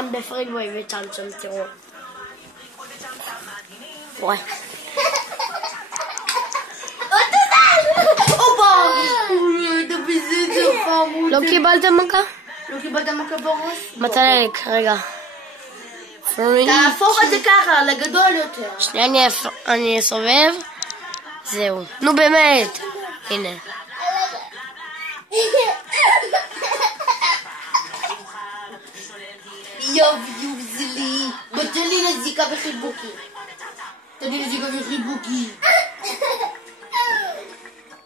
לכם בפרידווי וצ'אנצ'ם, תראו. וואי. לא קיבלת מכה? לא קיבלת מכה בראש? מתנאליק, רגע. תהפוך את זה ככה, לגדול יותר. שנייה, אני אסובב. זהו. נו באמת. הנה. יוזלי. תן לי נזיקה וחיבוקי. תן לי נזיקה וחיבוקי.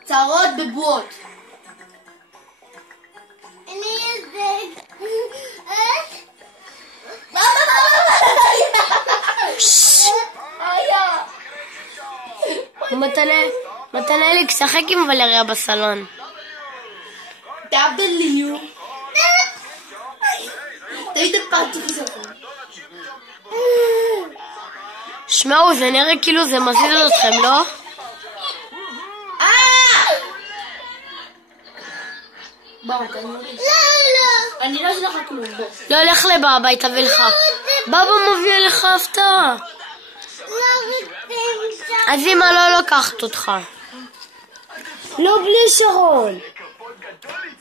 צרות בבועות. מתנאליק, שחק עם ולריה בסלון. W. תהיית פרצוף בסלון. שמעו, זה נראה כאילו זה מזיז אתכם, לא? בוא, אני לא שלך כלום, בוא. לא, הולך לבא הביתה ולך. בבא מביא לך הפתעה. אז אמא לא לוקחת אותך. לא בלי שרון.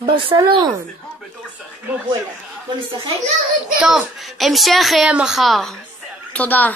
בסלון. בוא נשחק. טוב, המשך יהיה מחר. תודה.